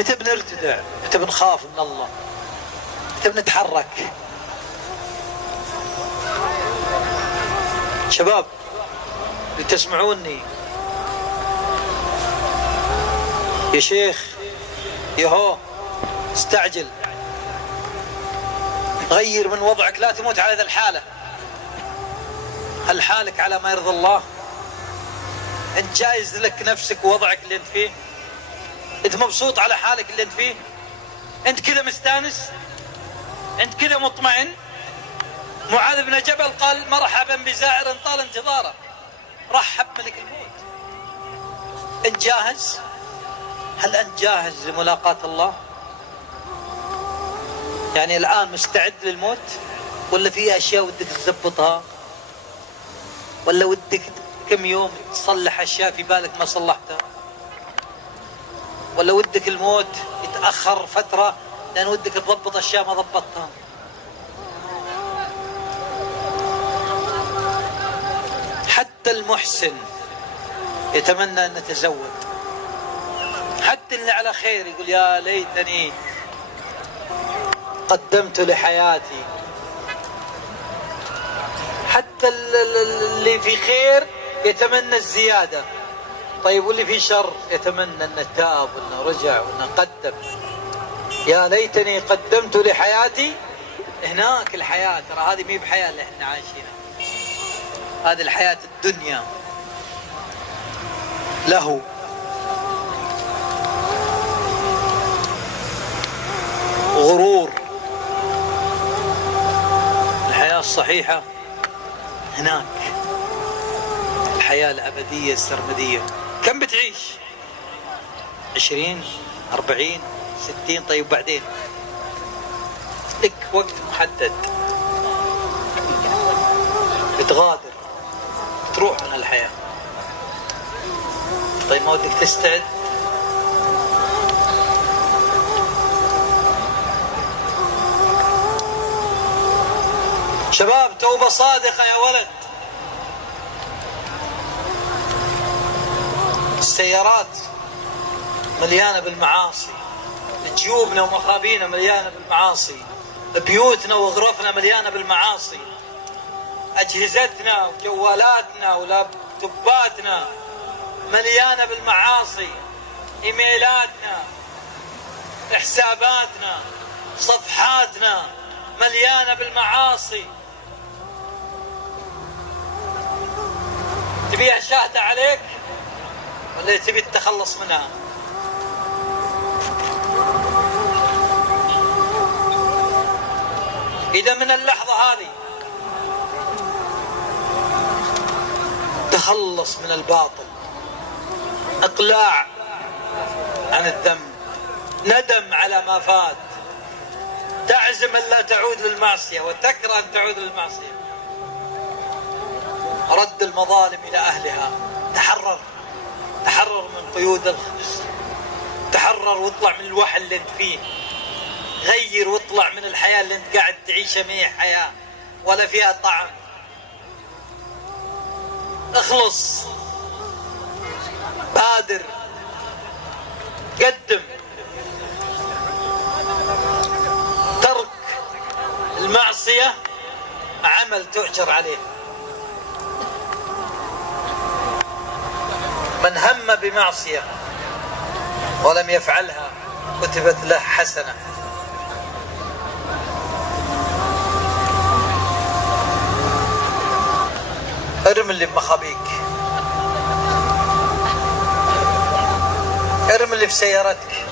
متى بنرتدع؟ متى بنخاف من الله؟ متى بنتحرك؟ شباب اللي تسمعوني، يا شيخ يهو استعجل، غير من وضعك، لا تموت على ذا الحالة. هل حالك على ما يرضى الله؟ انت جايز لك نفسك ووضعك اللي انت فيه؟ انت مبسوط على حالك اللي انت فيه؟ انت كذا مستانس؟ انت كذا مطمئن؟ معاذ بن جبل قال مرحبا بزائر طال انتظاره، رحب ملك الموت. انت جاهز؟ هل انت جاهز لملاقاة الله؟ يعني الآن مستعد للموت؟ ولا في أشياء ودك تزبطها؟ ولا ودك كم يوم تصلح أشياء في بالك ما صلحتها؟ ولا ودك الموت يتأخر فترة لأن ودك تضبط أشياء ما ضبطتها؟ حتى المحسن يتمنى أن يتزوج، حتى اللي على خير يقول يا ليتني قدمت لحياتي، حتى اللي في خير يتمنى الزيادة. طيب واللي في شر يتمنى أنه تاب وأنه رجع وأنه قدم. يا ليتني قدمت لحياتي. هناك الحياة، ترى هذه مي بحياة اللي احنا عايشينها، هذه الحياة الدنيا له غرور. الحياة الصحيحة هناك، الحياة الأبدية السرمدية. كم بتعيش؟ 20 40 60؟ طيب بعدين لك وقت محدد بتغادر، بتروح من الحياة. طيب ما ودك تستعد؟ شباب توبة صادقة يا ولد. السيارات مليانة بالمعاصي، جيوبنا ومخابينا مليانة بالمعاصي، بيوتنا وغرفنا مليانة بالمعاصي، أجهزتنا وجوالاتنا ولابتوباتنا مليانة بالمعاصي، إيميلاتنا، حساباتنا، صفحاتنا مليانة بالمعاصي. تبيها شاهدة عليك ولا تبي التخلص منها؟ إذا من اللحظة هذه تخلص من الباطل، إقلاع عن الذنب، ندم على ما فات، تعزم أن لا تعود للمعصية وتكره أن تعود للمعصية، رد المظالم إلى أهلها، تحرر من قيود الخبز، تحرر واطلع من الوحل اللي انت فيه، غير واطلع من الحياة اللي انت قاعد تعيشها، ما هي حياة ولا فيها طعم. اخلص، بادر، قدم. ترك المعصية عمل تؤجر عليه. من هم بمعصية ولم يفعلها كتبت له حسنة. ارم اللي بمخابيك، ارم اللي في سيارتك،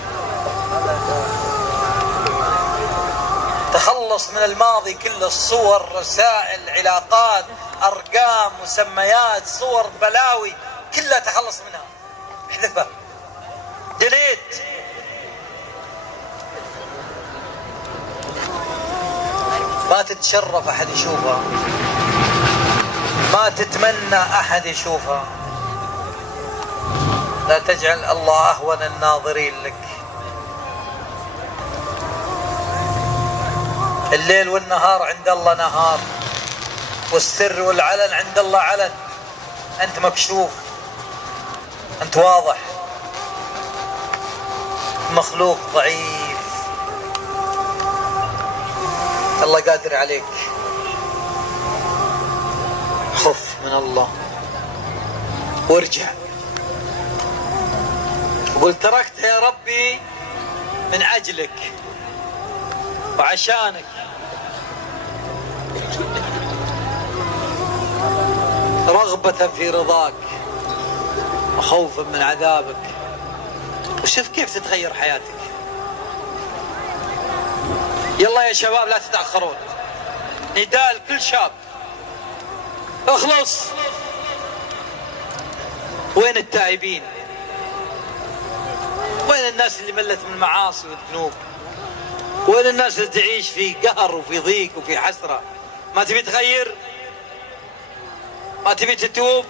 تخلص من الماضي كله، الصور، رسائل، علاقات، أرقام، مسميات، صور، بلاوي، كلها تخلص منها، احذفها، ديليت. ما تتشرف أحد يشوفها، ما تتمنى أحد يشوفها. لا تجعل الله أهون الناظرين لك. الليل والنهار عند الله نهار، والسر والعلن عند الله علن. أنت مكشوف، أنت واضح. مخلوق ضعيف، الله قادر عليك. خف من الله وارجع وقل تركت يا ربي من أجلك وعشانك، رغبة في رضاك وخوفا من عذابك. وشوف كيف تتغير حياتك. يلا يا شباب لا تتأخرون، نداء لكل شاب، اخلص. وين التائبين؟ وين الناس اللي ملت من المعاصي والذنوب؟ وين الناس اللي تعيش في قهر وفي ضيق وفي حسرة؟ ما تبي تغير؟ ما تبي تتوب؟